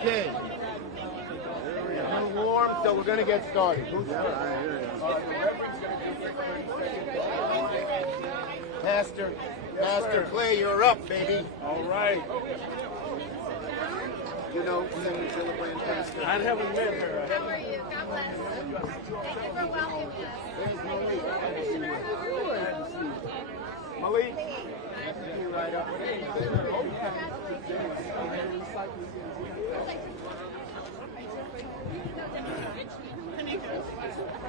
Okay. A little warm, so we're going to get started. Pastor Clay, you're up, baby. All right. You know Senator Gillibrand, Pastor? I haven't met her. How are you? God bless. Thank you for welcoming us. There's Malik. Malik? Right up.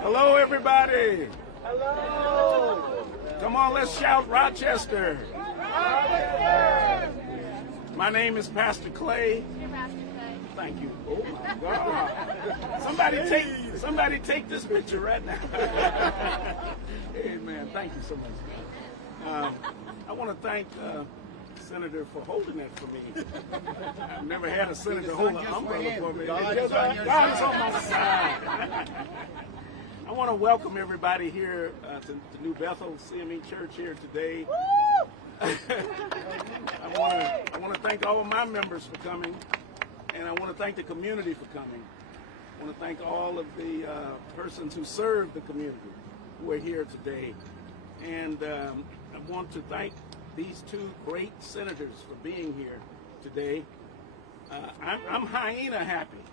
Hello, everybody. Hello. Come on, let's shout Rochester. My name is Pastor Clay. You're Pastor Clay. Thank you. Oh my God. Somebody take this picture right now. Amen. Thank you so much. I want to thank Senator for holding that for me. I've never had a senator hold an umbrella for me. God is on your God is on my side. I want to welcome everybody here to New Bethel CME Church here today. I want to thank all of my members for coming, and I want to thank the community for coming. I want to thank all of the persons who serve the community who are here today. And I want to thank these two great senators for being here today. I'm hyena happy,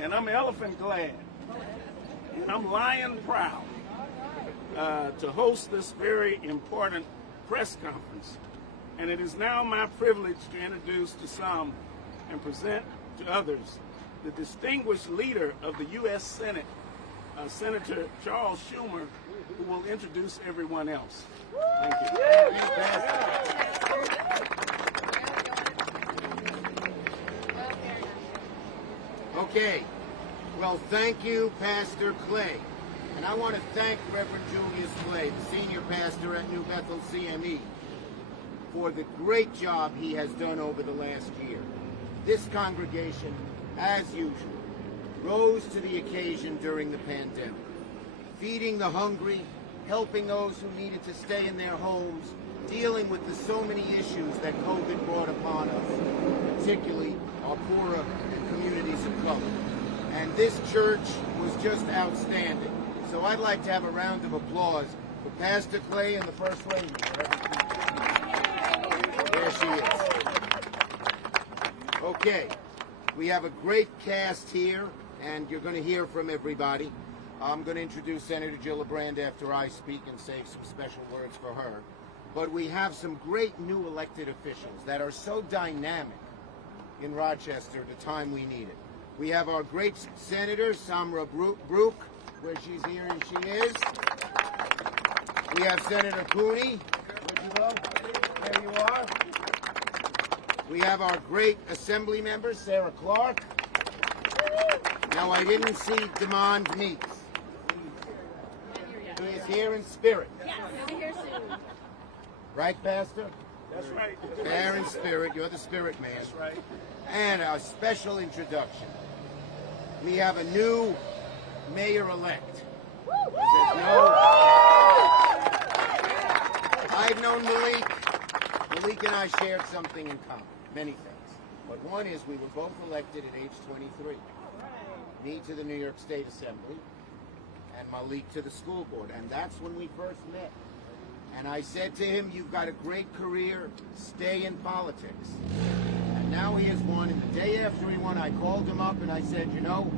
and I'm elephant glad, and I'm lion proud to host this very important press conference. And it is now my privilege to introduce to some and present to others the distinguished leader of the U.S. Senate, Senator Charles Schumer, who will introduce everyone else. Thank you. Okay. Well, thank you, Pastor Clay. And I want to thank Reverend Julius Clay, the senior pastor at New Bethel CME, for the great job he has done over the last year. This congregation, as usual, rose to the occasion during the pandemic, feeding the hungry, helping those who needed to stay in their homes, dealing with the so many issues that COVID brought upon us, particularly our poorer communities of color. And this church was just outstanding. So I'd like to have a round of applause for Pastor Clay and the First Lady. There she is. Okay, we have a great cast here, and you're going to hear from everybody. I'm going to introduce Senator Gillibrand after I speak and save some special words for her. But we have some great new elected officials that are so dynamic in Rochester at the time we need it. We have our great Senator, Samra Brook, where she's here and she is. We have Senator Cooney. Where'd you go? There you are. We have our great Assembly member, Sarah Clark. Now, I didn't see Demond Meeks. He is here in spirit. Yes, we'll be here soon. Right, Pastor? That's right. There in spirit. You're the spirit man. That's right. And a special introduction. We have a new mayor-elect. I've known Malik. Malik and I shared something in common, many things. But one is we were both elected at age 23. Me to the New York State Assembly, and Malik to the school board. And that's when we first met. And I said to him, you've got a great career, stay in politics. And now he has won, and the day after he won, I called him up and I said, you know,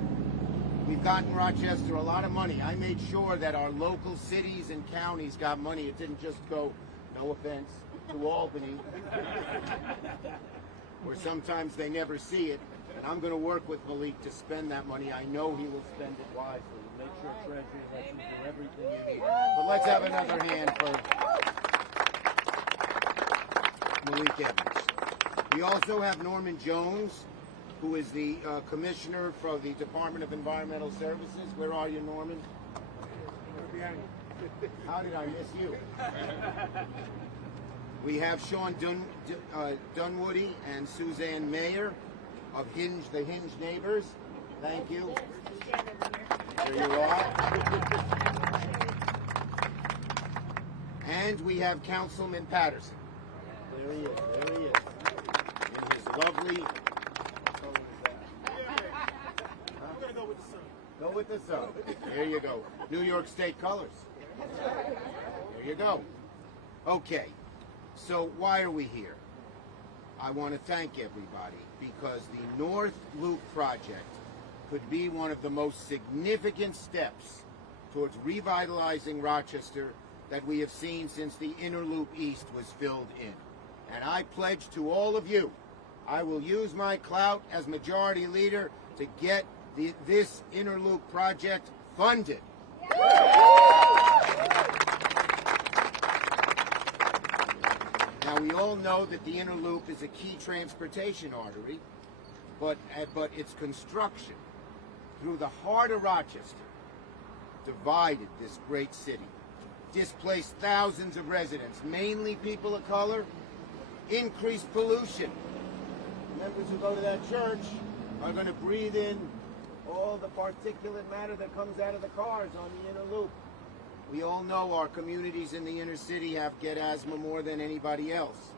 we've gotten Rochester a lot of money. I made sure that our local cities and counties got money. It didn't just go, no offense, to Albany, where sometimes they never see it. And I'm going to work with Malik to spend that money. I know he will spend it wisely. Make sure Treasury lets you do everything you need. But let's have another hand for Malik Evans. We also have Norman Jones, who is the commissioner for the Department of Environmental Services. Where are you, Norman? How did I miss you? We have Sean Dunwoody and Suzanne Mayer of the Hinge Neighbors. Thank you. There you are. And we have Councilman Patterson. There he is. In his lovely Go with the sun. There you go. New York State colors. There you go. Okay, so why are we here? I want to thank everybody because the North Loop project could be one of the most significant steps towards revitalizing Rochester that we have seen since the Inner Loop East was filled in. And I pledge to all of you, I will use my clout as majority leader to get this Inner Loop project funded. Now, we all know that the Inner Loop is a key transportation artery, but its construction through the heart of Rochester divided this great city, displaced thousands of residents, mainly people of color, increased pollution. Members who go to that church are going to breathe in all the particulate matter that comes out of the cars on the Inner Loop. We all know our communities in the inner city get asthma more than anybody else.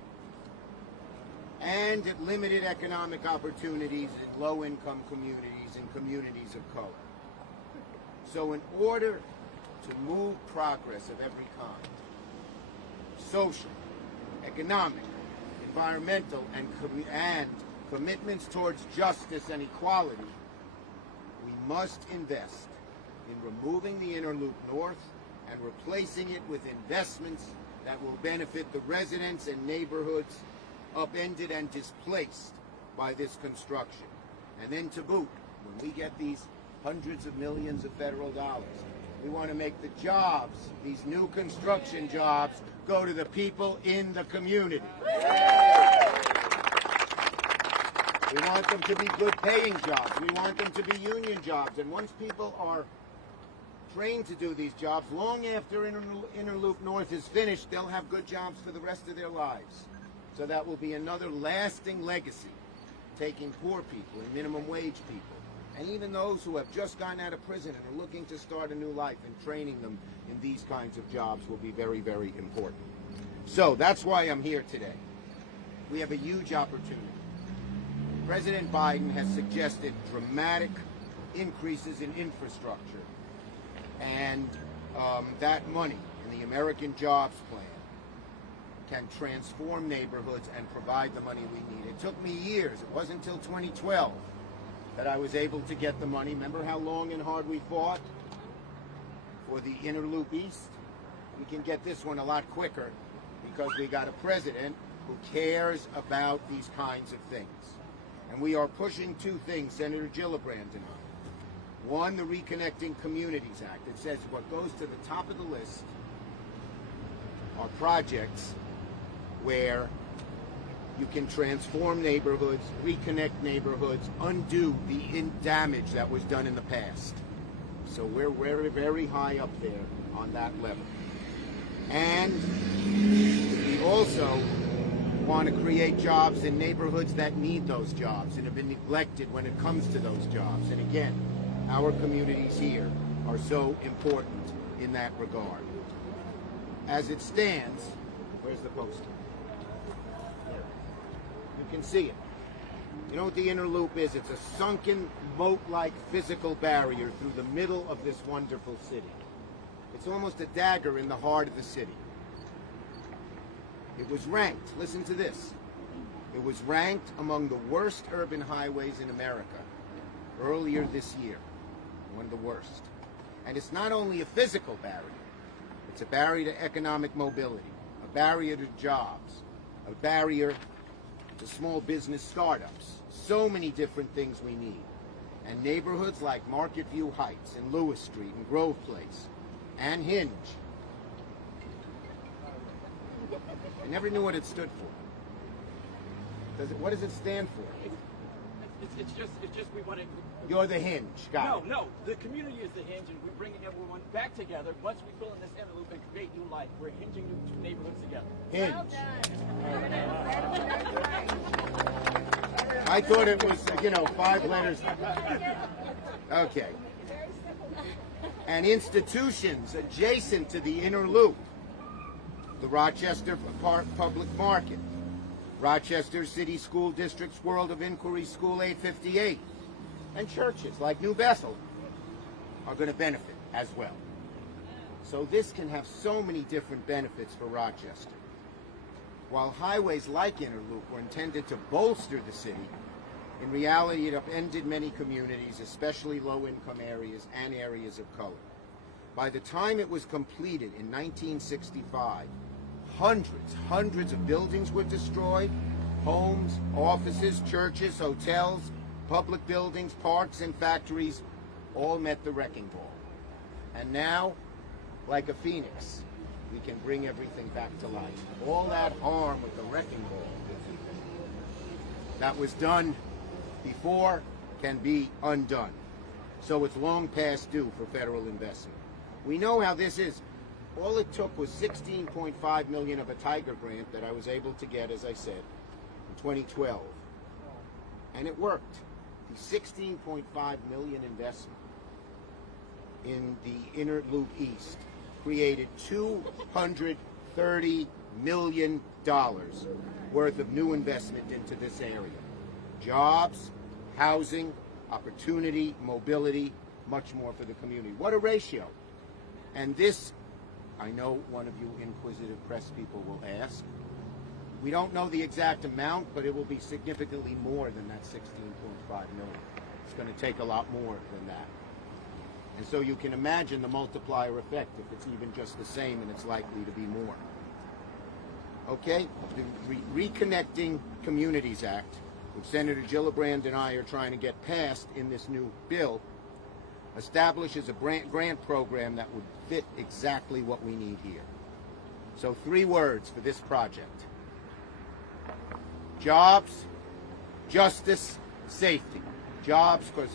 And it limited economic opportunities in low-income communities and communities of color. So in order to move progress of every kind, social, economic, environmental, and commitments towards justice and equality, we must invest in removing the Inner Loop North and replacing it with investments that will benefit the residents and neighborhoods upended and displaced by this construction. And then to boot, when we get these hundreds of millions of federal dollars, we want to make the jobs, these new construction jobs, go to the people in the community. We want them to be good paying jobs. We want them to be union jobs. And once people are trained to do these jobs, long after Inner Loop North is finished, they'll have good jobs for the rest of their lives. So that will be another lasting legacy, taking poor people and minimum wage people, and even those who have just gotten out of prison and are looking to start a new life, and training them in these kinds of jobs will be very, very important. So that's why I'm here today. We have a huge opportunity. President Biden has suggested dramatic increases in infrastructure, and that money in the American Jobs Plan can transform neighborhoods and provide the money we need. It took me years. It wasn't until 2012 that I was able to get the money. Remember how long and hard we fought for the Inner Loop East? We can get this one a lot quicker because we got a president who cares about these kinds of things. And we are pushing two things, Senator Gillibrand and I. One, the Reconnecting Communities Act. It says what goes to the top of the list are projects where you can transform neighborhoods, reconnect neighborhoods, undo the damage that was done in the past. So we're very, very high up there on that level. And we also want to create jobs in neighborhoods that need those jobs and have been neglected when it comes to those jobs. And again, our communities here are so important in that regard. As it stands, where's the poster? You can see it. You know what the Inner Loop is? It's a sunken, moat-like physical barrier through the middle of this wonderful city. It's almost a dagger in the heart of the city. It was ranked, listen to this, it was ranked among the worst urban highways in America earlier this year, one of the worst. And it's not only a physical barrier, it's a barrier to economic mobility, a barrier to jobs, a barrier to small business startups, so many different things we need. And neighborhoods like Market View Heights and Lewis Street and Grove Place and Hinge, I never knew what it stood for. What does it stand for? It's just we want to. You're the hinge. Got it. No. The community is the hinge, and we're bringing everyone back together. Once we fill in this Inner Loop and create new life, we're hinging new neighborhoods together. Hinge. I thought it was, 5 letters. Okay. And institutions adjacent to the Inner Loop. The Rochester Public Market, Rochester City School District's World of Inquiry School 858, and churches like New Bethel, are going to benefit as well. So this can have so many different benefits for Rochester. While highways like Interloop were intended to bolster the city, in reality it upended many communities, especially low-income areas and areas of color. By the time it was completed in 1965, hundreds of buildings were destroyed. Homes, offices, churches, hotels, public buildings, parks, and factories all met the wrecking ball. And now, like a phoenix, we can bring everything back to life. All that harm with the wrecking ball that was done before can be undone. So it's long past due for federal investment. We know how this is. All it took was $16.5 million of a Tiger grant that I was able to get, as I said, in 2012. And it worked. The $16.5 million investment in the Inner Loop East created $230 million worth of new investment into this area. Jobs, housing, opportunity, mobility, much more for the community. What a ratio. And this, I know one of you inquisitive press people will ask, we don't know the exact amount, but it will be significantly more than that $16.5 million. It's going to take a lot more than that. And so you can imagine the multiplier effect if it's even just the same, and it's likely to be more. Okay? The Reconnecting Communities Act, which Senator Gillibrand and I are trying to get passed in this new bill, establishes a grant program that would fit exactly what we need here. So 3 words for this project: jobs, justice, safety. Jobs, because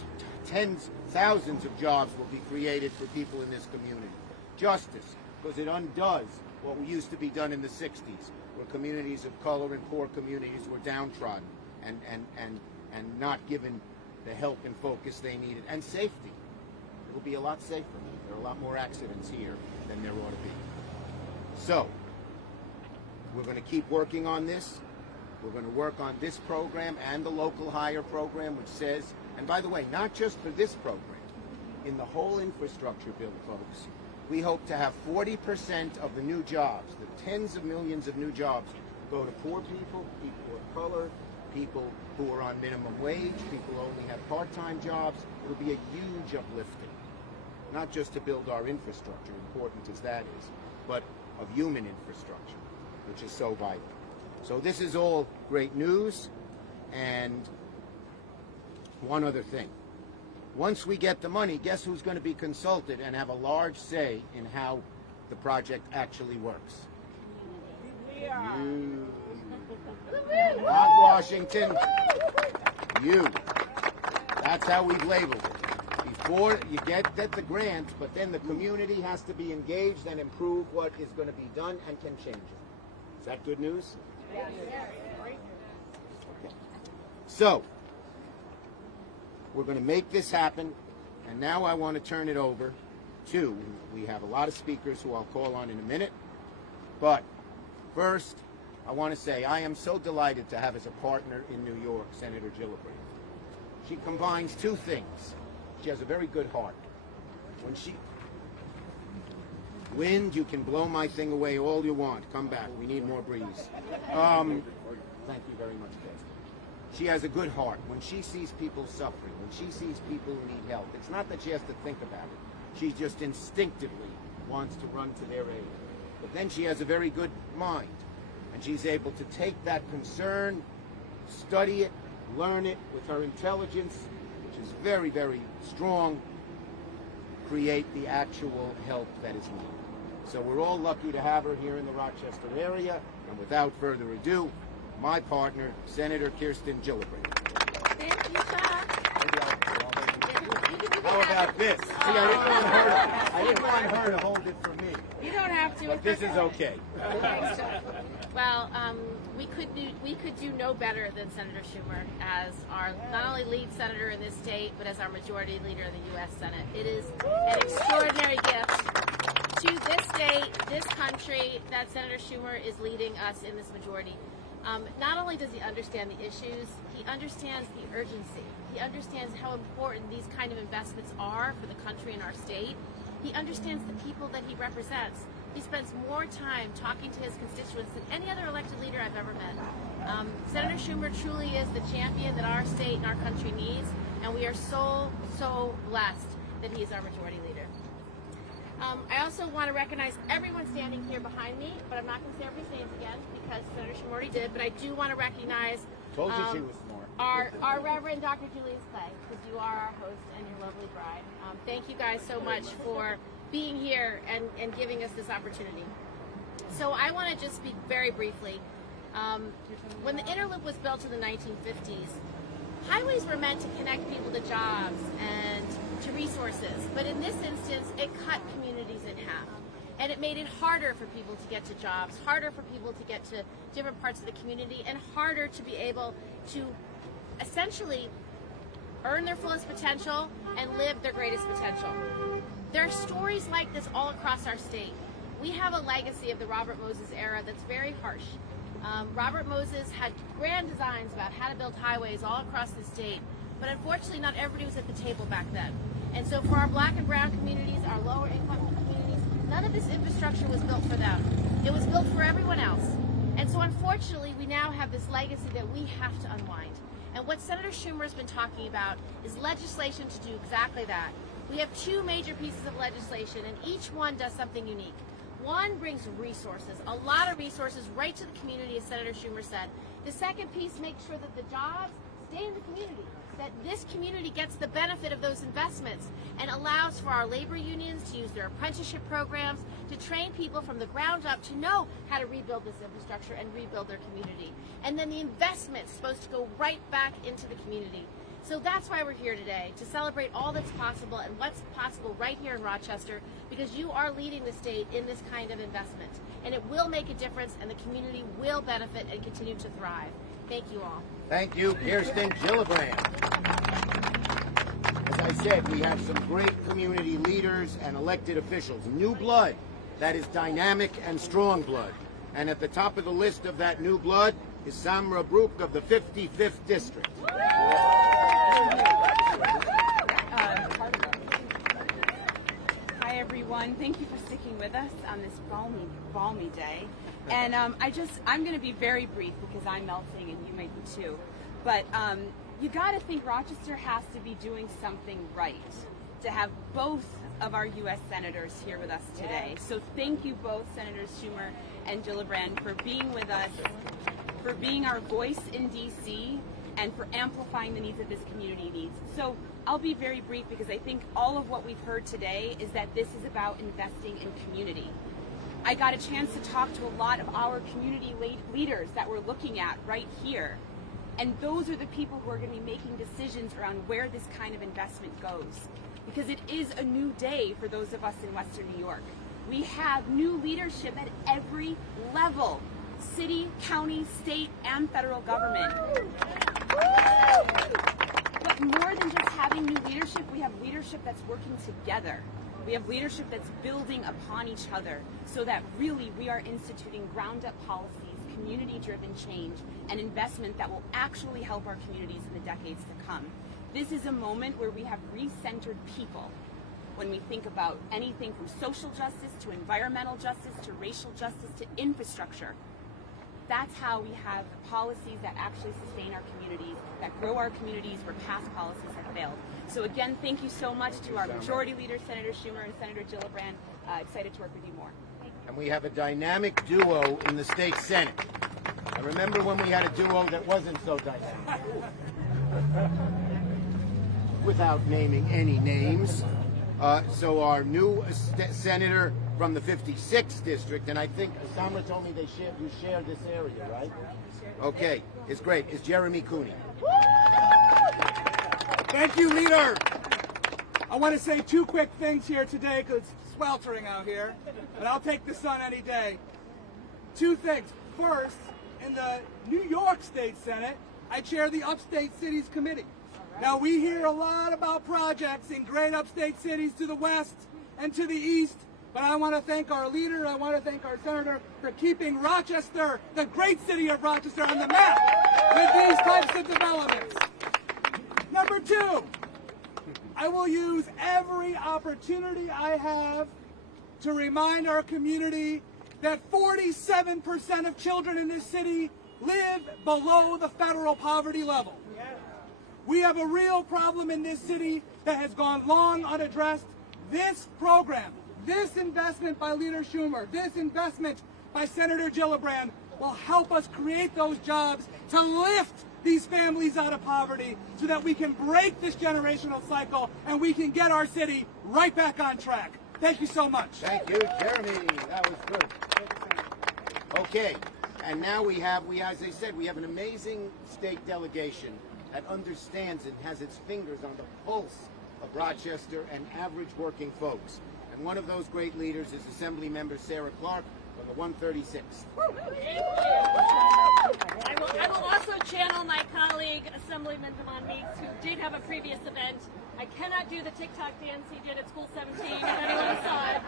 thousands of jobs will be created for people in this community. Justice, because it undoes what used to be done in the 60s, where communities of color and poor communities were downtrodden and not given the help and focus they needed. And safety. It will be a lot safer. There are a lot more accidents here than there ought to be. So, we're going to keep working on this. We're going to work on this program and the local hire program, which says, and by the way, not just for this program, in the whole infrastructure bill, folks, we hope to have 40% of the new jobs, the tens of millions of new jobs, go to poor people, people of color, people who are on minimum wage, people who only have part-time jobs. It'll be a huge uplifting, not just to build our infrastructure, important as that is, but of human infrastructure, which is so vital. So this is all great news. And one other thing. Once we get the money, guess who's going to be consulted and have a large say in how the project actually works? You. Not Washington. You. That's how we've labeled it. Before you get the grant, but then the community has to be engaged and improve what is going to be done and can change it. Is that good news? Yes. Okay. So, we're going to make this happen, and now I want to turn it over to, we have a lot of speakers who I'll call on in a minute, but first, I want to say I am so delighted to have as a partner in New York, Senator Gillibrand. She combines 2 things. She has a very good heart. Wind, you can blow my thing away all you want. Come back. We need more breeze. Thank you very much, Kirsten. She has a good heart. When she sees people suffering, when she sees people who need help, it's not that she has to think about it. She just instinctively wants to run to their aid. But then she has a very good mind, and she's able to take that concern, study it, learn it with her intelligence, which is very, very strong, create the actual help that is needed. So we're all lucky to have her here in the Rochester area, and without further ado, my partner, Senator Kirsten Gillibrand. Thank you, Chuck. How about this? See, I didn't want her to hold it for me. You don't have to. But this is okay. Thanks, Chuck. Well, we could do no better than Senator Schumer as our not only lead senator in this state, but as our majority leader in the U.S. Senate. It is an extraordinary gift to this state, this country, that Senator Schumer is leading us in this majority. Not only does he understand the issues, he understands the urgency. He understands how important these kind of investments are for the country and our state. He understands the people that he represents. He spends more time talking to his constituents than any other elected leader I've ever met. Senator Schumer truly is the champion that our state and our country needs, and we are so, so blessed that he is our majority leader. I also want to recognize everyone standing here behind me, but I'm not going to say everybody's names again because Senator Schumer already did, but I do want to recognize Told you she was smart. our Reverend Dr. Julius Clay, because you are our host and your lovely bride. Thank you guys so much for being here and giving us this opportunity. So I want to just speak very briefly. When the Interloop was built in the 1950s, highways were meant to connect people to jobs and to resources, but in this instance, it cut communities in half. And it made it harder for people to get to jobs, harder for people to get to different parts of the community, and harder to be able to essentially earn their fullest potential and live their greatest potential. There are stories like this all across our state. We have a legacy of the Robert Moses era that's very harsh. Robert Moses had grand designs about how to build highways all across the state, but unfortunately not everybody was at the table back then. And so for our black and brown communities, our lower income communities, none of this infrastructure was built for them. It was built for everyone else. And so unfortunately, we now have this legacy that we have to unwind. And what Senator Schumer has been talking about is legislation to do exactly that. We have two major pieces of legislation, and each one does something unique. One brings resources, a lot of resources right to the community, as Senator Schumer said. The second piece makes sure that the jobs stay in the community, that this community gets the benefit of those investments and allows for our labor unions to use their apprenticeship programs to train people from the ground up to know how to rebuild this infrastructure and rebuild their community. And then the investment's supposed to go right back into the community. So that's why we're here today, to celebrate all that's possible and what's possible right here in Rochester, because you are leading the state in this kind of investment. And it will make a difference, and the community will benefit and continue to thrive. Thank you all. Thank you, Kirsten Gillibrand. As I said, we have some great community leaders and elected officials. New blood that is dynamic and strong blood. And at the top of the list of that new blood is Samra Brook of the 55th District. Hi everyone, thank you for sticking with us on this balmy day. And I'm going to be very brief because I'm melting and you might be too. But you got to think Rochester has to be doing something right to have both of our U.S. senators here with us today. So thank you both, Senators Schumer and Gillibrand, for being with us, for being our voice in D.C., and for amplifying the needs that this community needs. So I'll be very brief because I think all of what we've heard today is that this is about investing in community. I got a chance to talk to a lot of our community leaders that we're looking at right here. And those are the people who are going to be making decisions around where this kind of investment goes. Because it is a new day for those of us in Western New York. We have new leadership at every level: city, county, state, and federal government. But more than just having new leadership, we have leadership that's working together. We have leadership that's building upon each other so that really we are instituting ground-up policies, community-driven change, and investment that will actually help our communities in the decades to come. This is a moment where we have recentered people when we think about anything from social justice to environmental justice to racial justice to infrastructure. That's how we have policies that actually sustain our communities, that grow our communities where past policies have failed. So again, thank you so much to our majority leader, Senator Schumer and Senator Gillibrand. Excited to work with you more. And we have a dynamic duo in the state Senate. I remember when we had a duo that wasn't so dynamic. Without naming any names. So our new senator from the 56th district, and I think Samra told me you share this area, right? Okay, it's great. It's Jeremy Cooney. Thank you, leader. I want to say two quick things here today because it's sweltering out here, but I'll take the sun any day. Two things. First, in the New York State Senate, I chair the Upstate Cities Committee. Now, we hear a lot about projects in great upstate cities to the west and to the east, But I want to thank our leader, I want to thank our senator for keeping Rochester, the great city of Rochester, on the map with these types of developments. Number two, I will use every opportunity I have to remind our community that 47% of children in this city live below the federal poverty level. We have a real problem in this city that has gone long unaddressed. This program, this investment by Leader Schumer, this investment by Senator Gillibrand will help us create those jobs to lift these families out of poverty so that we can break this generational cycle and we can get our city right back on track. Thank you so much. Thank you, Jeremy. That was good. Okay, and now we have, as I said, we have an amazing state delegation that understands and has its fingers on the pulse of Rochester and average working folks. And one of those great leaders is Assembly Member Sarah Clark from the 136th. I will also channel my colleague, Assemblyman Damon Meeks, who did have a previous event. I cannot do the TikTok dance he did at School 17, if anyone saw it,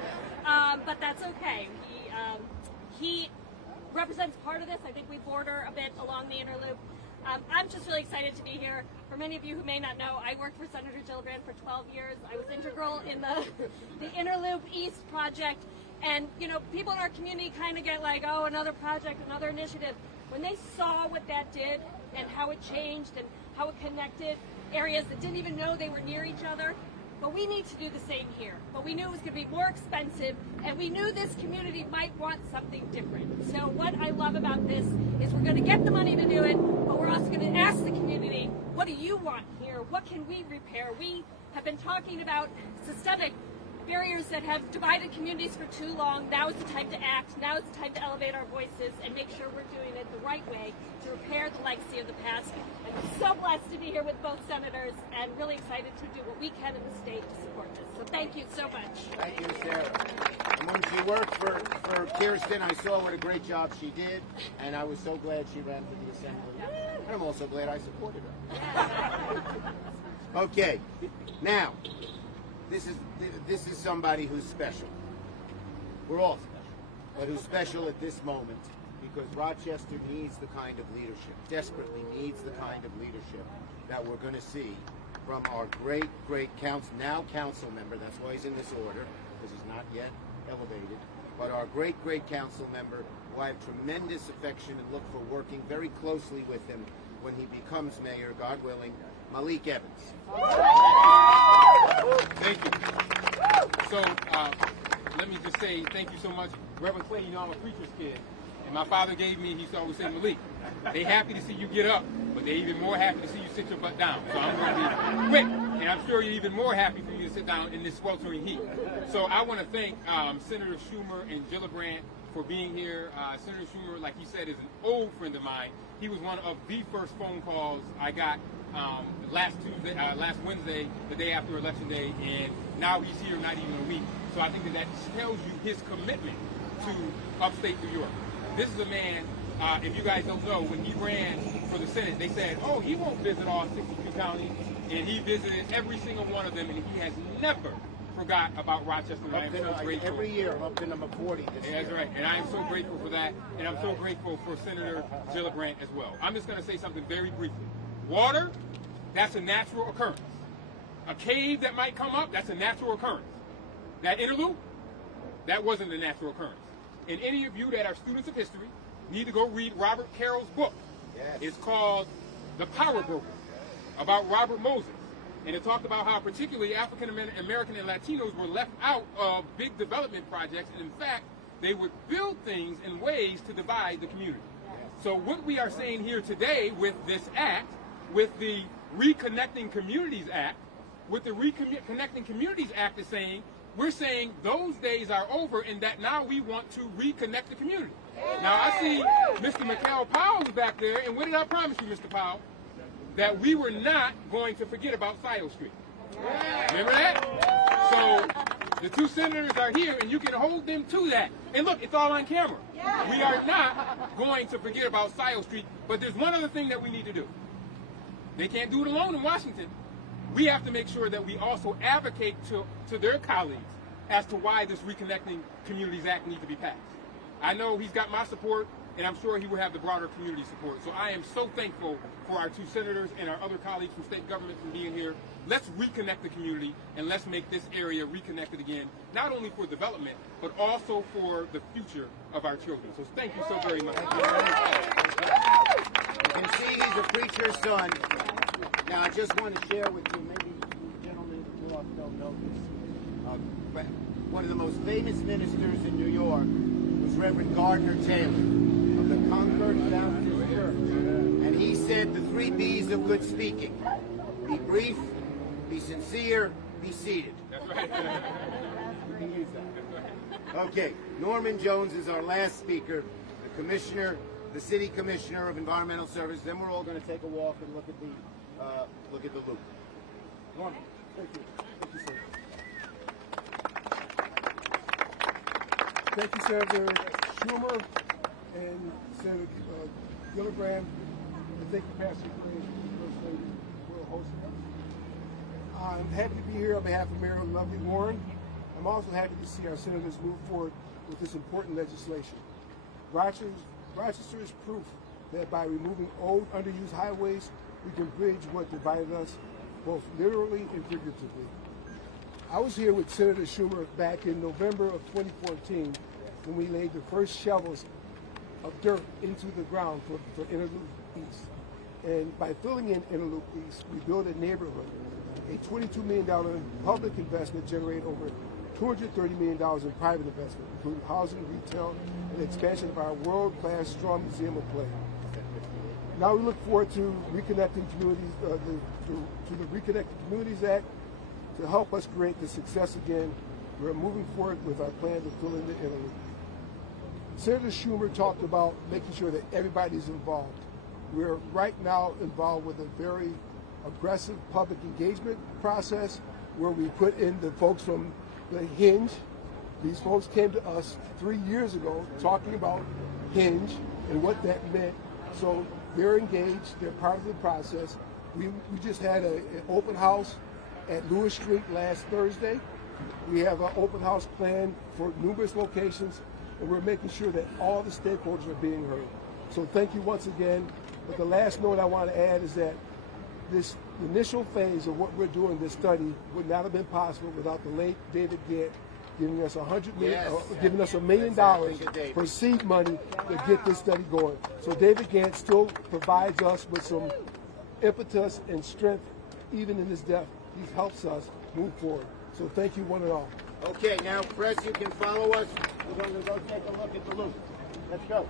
but that's okay. He represents part of this. I think we border a bit along the inner loop. I'm just really excited to be here. For many of you who may not know, I worked for Senator Gillibrand for 12 years. I was integral in the Inner Loop East project. And, you know, people in our community kind of get like, oh, another project, another initiative. When they saw what that did and how it changed and how it connected areas that didn't even know they were near each other, but we need to do the same here. But we knew it was going to be more expensive, and we knew this community might want something different. So what I love about this is we're going to get the money to do it, but we're also going to ask the community, what do you want here? What can we repair? We have been talking about systemic barriers that have divided communities for too long. Now is the time to act. Now is the time to elevate our voices and make sure we're doing it the right way to repair the legacy of the past. I'm so blessed to be here with both senators and really excited to do what we can in the state to support this. So thank you so much. Thank you, Sarah. And when she worked for Kirsten, I saw what a great job she did, and I was so glad she ran for the Assembly. And I'm also glad I supported her. Okay, now, this is somebody who's special. We're all special, but who's special at this moment because Rochester needs the kind of leadership, desperately needs the kind of leadership that we're going to see from our great council member. That's why he's in this order, because he's not yet elevated. But our great council member, who I have tremendous affection and look for working very closely with him when he becomes mayor, God willing, Malik Evans. Thank you. So, let me just say thank you so much. Reverend Clay, you know I'm a preacher's kid. And my father gave me, he used to always say, Malik, they happy to see you get up, but they're even more happy to see you sit your butt down. So I'm going to be quick. And I'm sure you're even more happy for you to sit down in this sweltering heat. So I want to thank Senator Schumer and Gillibrand for being here. Senator Schumer, like he said, is an old friend of mine. He was one of the first phone calls I got last Wednesday, the day after Election Day, and now he's here not even a week. So I think that tells you his commitment to upstate New York. This is a man, if you guys don't know, when he ran for the Senate, they said, oh, he won't visit all 62 counties, and he visited every single one of them, and he has never forgot about Rochester. And I am so grateful. Every year, I'm up to number 40 this year. That's right, and I am so grateful for that, and I'm so grateful for Senator Gillibrand as well. I'm just going to say something very briefly. Water, that's a natural occurrence. A cave that might come up, that's a natural occurrence. That interlude, that wasn't a natural occurrence. And any of you that are students of history need to go read Robert Carroll's book. Yes. It's called The Power Broker, about Robert Moses. And it talked about how particularly African American and Latinos were left out of big development projects. And in fact, they would build things in ways to divide the community. So what we are saying here today with this act, with the Reconnecting Communities Act, with the Reconnecting Communities Act is saying, we're saying those days are over and that now we want to reconnect the community. Now I see Mr. McHale Powell is back there, and what did I promise you, Mr. Powell? That we were not going to forget about Scioto Street. Remember that? So the two senators are here, and you can hold them to that. And look, it's all on camera. We are not going to forget about Scioto Street, but there's one other thing that we need to do. They can't do it alone in Washington. We have to make sure that we also advocate to their colleagues as to why this Reconnecting Communities Act needs to be passed. I know he's got my support, and I'm sure he will have the broader community support. So I am so thankful for our two senators and our other colleagues from state government for being here. Let's reconnect the community, and let's make this area reconnected again, not only for development, but also for the future of our children. So thank you so very much. You can see he's a preacher's son. Now, I just want to share with you, maybe you gentlemen don't know this. One of the most famous ministers in New York was Reverend Gardner Taylor of the Concord Baptist Church. And he said the 3 B's of good speaking: be brief, be sincere, be seated. That's right. You can use that. Okay, Norman Jones is our last speaker, the commissioner, the city commissioner of environmental services. Then we're all going to take a walk and look at the loop. Norman. Thank you. Thank you, sir. Thank you, Senator Schumer and Senator Gillibrand. And thank you, Pastor Clay, First Lady, for hosting us. I'm happy to be here on behalf of Mayor Lovely Warren. I'm also happy to see our senators move forward with this important legislation. Rochester is proof that by removing old, underused highways, we can bridge what divided us, both literally and figuratively. I was here with Senator Schumer back in November of 2014 when we laid the first shovels of dirt into the ground for Interloop East. And by filling in Interloop East, we built a neighborhood. A $22 million public investment generated over $230 million in private investment, including housing, retail, and expansion of our world-class Strong Museum of Play. Now we look forward to reconnecting communities, to the Reconnecting Communities Act, to help us create the success again. We're moving forward with our plan to fill in the interloop. Senator Schumer talked about making sure that everybody's involved. We're right now involved with a very aggressive public engagement process where we put in the folks from the Hinge. These folks came to us 3 years ago talking about Hinge and what that meant. So they're engaged, they're part of the process. We just had an open house at Lewis Street last Thursday. We have an open house planned for numerous locations, and we're making sure that all the stakeholders are being heard. So thank you once again. But the last note I want to add is that this initial phase of what we're doing, this study, would not have been possible without the late David Gant giving us giving us $1 million for seed money to get this study going. So David Gant still provides us with some impetus and strength, even in his death. He helps us move forward. So thank you, one and all. Okay, now, press, you can follow us. We're going to go take a look at the loop. Let's go.